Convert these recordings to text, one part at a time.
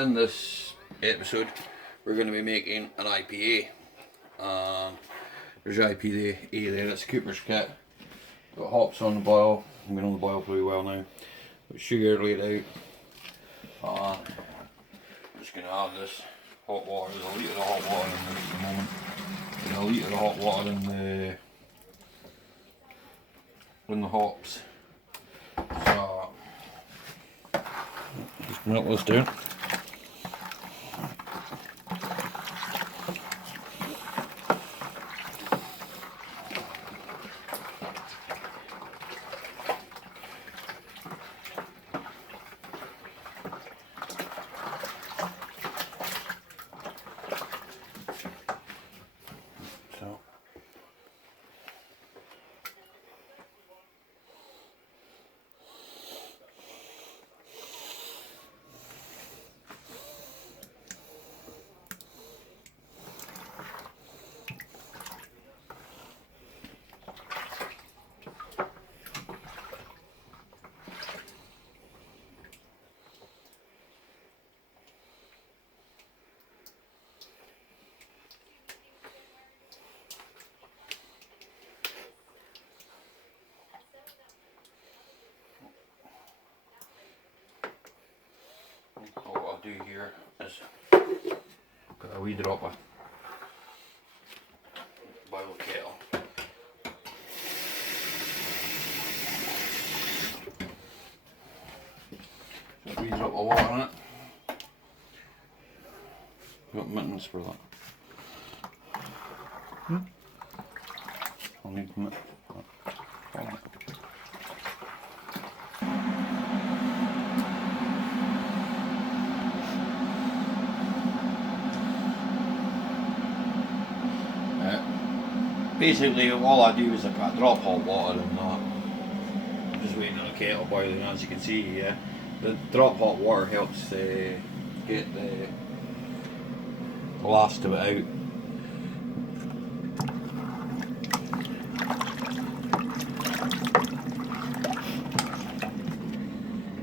in this episode we're going to be making an IPA. There's IPA there, it's Cooper's kit. Got hops on the boil, I'm going on the boil pretty well now. Got sugar laid out. I'm just going to add this hot water. There's a litre of hot water in there at the moment. There's a litre of hot water in the hops. So just melt this down. What I'll do here is put a wee drop of boiled kettle. Just a wee drop of water in it. Got mittens for that. I'll need mittens. Basically all I do is I drop hot water in that. I'm just waiting on a kettle boiling, as you can see here. The drop hot water helps get the last of it out.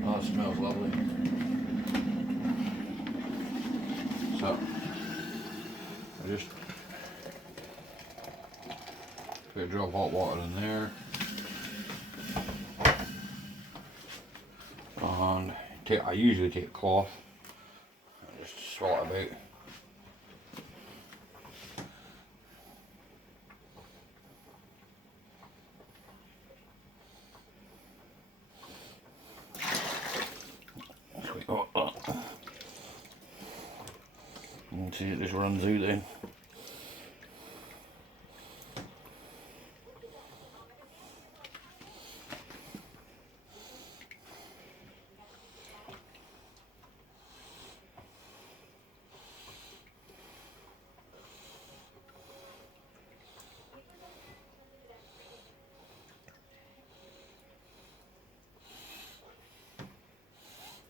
Oh, it smells lovely. So I just put a drop of hot water in there, and I usually take a cloth and just swat it about. And see, it just runs out then.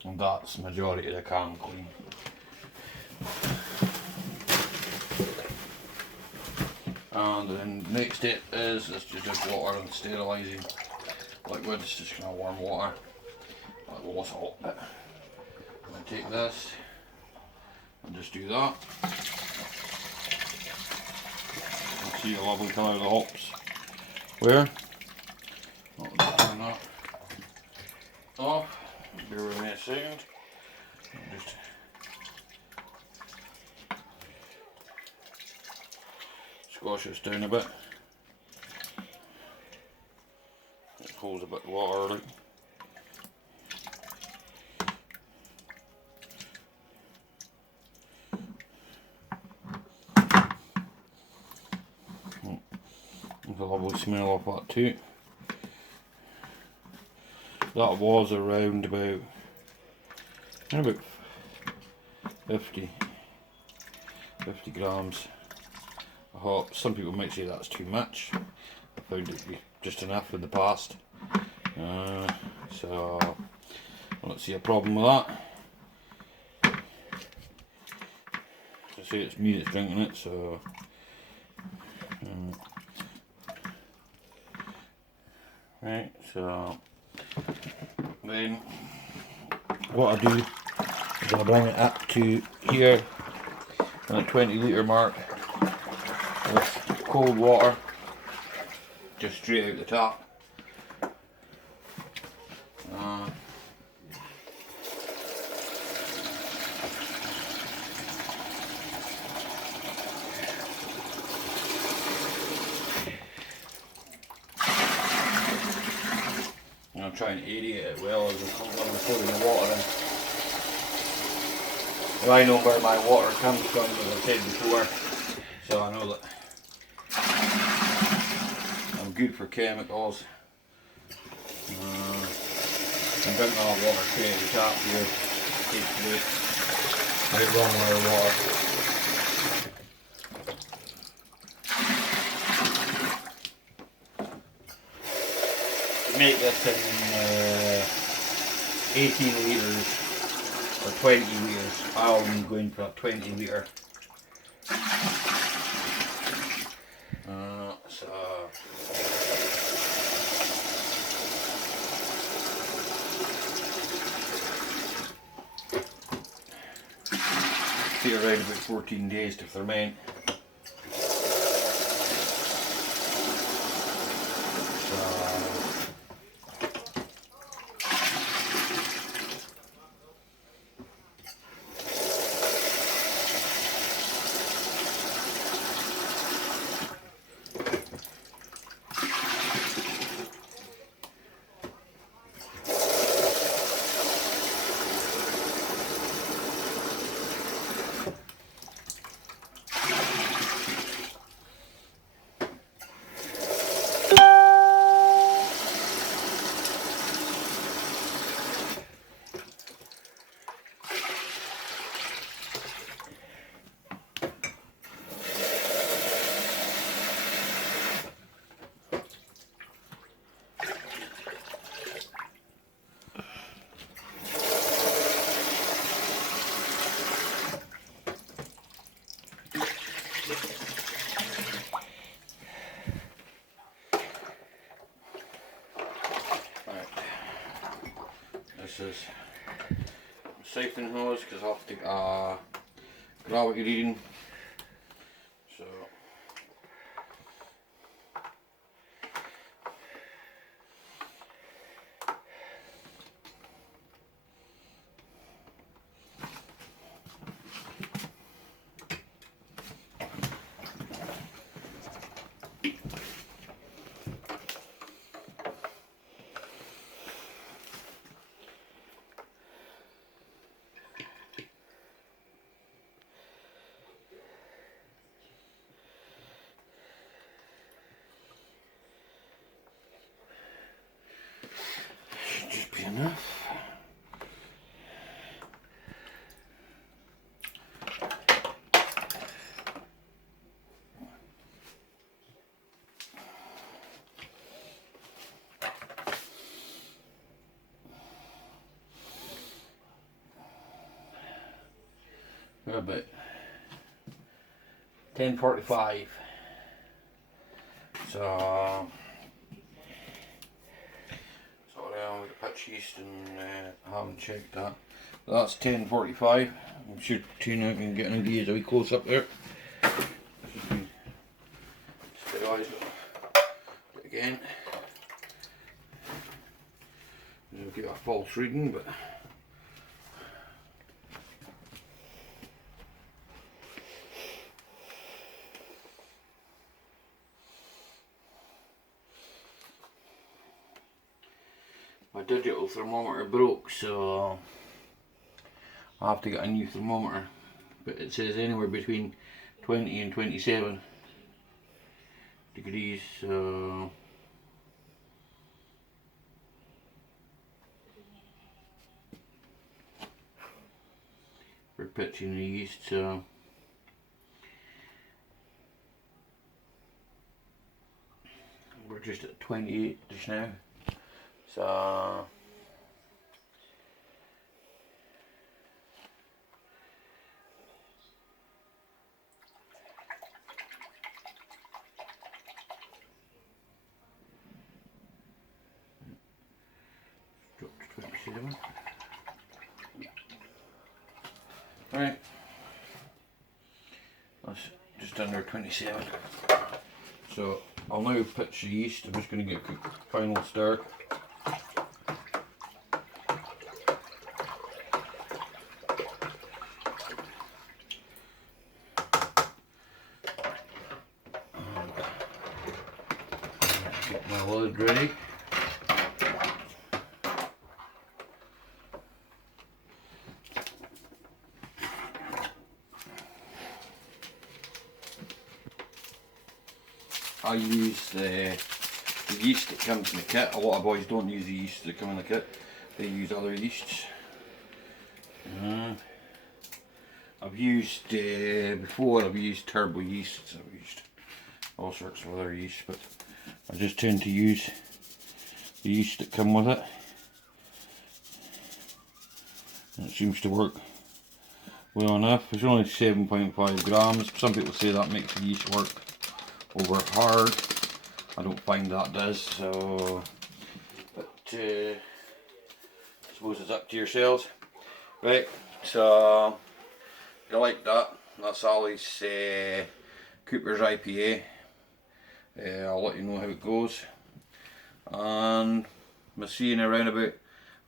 And that's the majority of the can clean. And then the next step is just water and sterilising liquid. It's just kind of warm water. That was hot bit. I'm going to take this and just do that. You can see the lovely colour of the hops. Where? Turn that off. Bear with me a second. Just squash this down a bit. It holds a bit of water out. There's a lovely smell of that too. That was around about 50 grams of hops. Some people might say that's too much. I found it to be just enough in the past. So I don't see a problem with that. As I say, it's me that's drinking it, so right, so then what I do So I'll bring it up to here on the 20 litre mark with cold water just straight out the top. I'm trying to aerate it well as I'm pouring the water in. Well, I know where my water comes from, as I said before, so I know that I'm good for chemicals. I'm drinking all water straight at the top here. Right wrong with the water. To make this in 18 litres or 20 litres, I'm going for a 20 litre. Take around about 14 days to ferment. This is siphoning hose because I'll have to take a gravity reading. So should be enough. We're about 10:45. So sorry, I'm with the pitch yeast and I haven't checked that. That's 10:45. I'm sure Tina can get an idea as we close up there. Sterilise it again. I'll get a false reading, but my digital thermometer broke, so I'll have to get a new thermometer. But it says anywhere between 20 and 27 degrees, so we're pitching the yeast, so we're just at 28 just now. So drop to 27. Right, that's just under 27. So I'll now pitch the yeast. I'm just going to get a final stir. Get my lid ready. I use the yeast that comes in the kit. A lot of boys don't use the yeast that come in the kit. They use other yeasts. I've used, before I've used turbo yeast, I've used all sorts of other yeast, but I just tend to use the yeast that come with it. And it seems to work well enough. It's only 7.5 grams. Some people say that makes the yeast work over hard. I don't find that does, so but I suppose it's up to yourselves. Right, so if you like that, that's Ali's Cooper's IPA. I'll let you know how it goes, and we'll see you in around about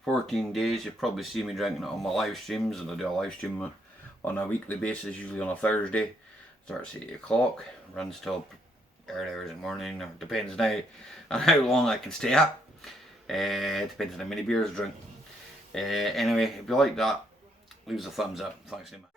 14 days. You'll probably see me drinking it on my live streams, and I do a live stream on a weekly basis, usually on a Thursday. Starts at 8 o'clock, runs till early hours in the morning, or depends now on how long I can stay up. Depends on how many beers I drink. Anyway, if you like that, leave us a thumbs up. Thanks so much.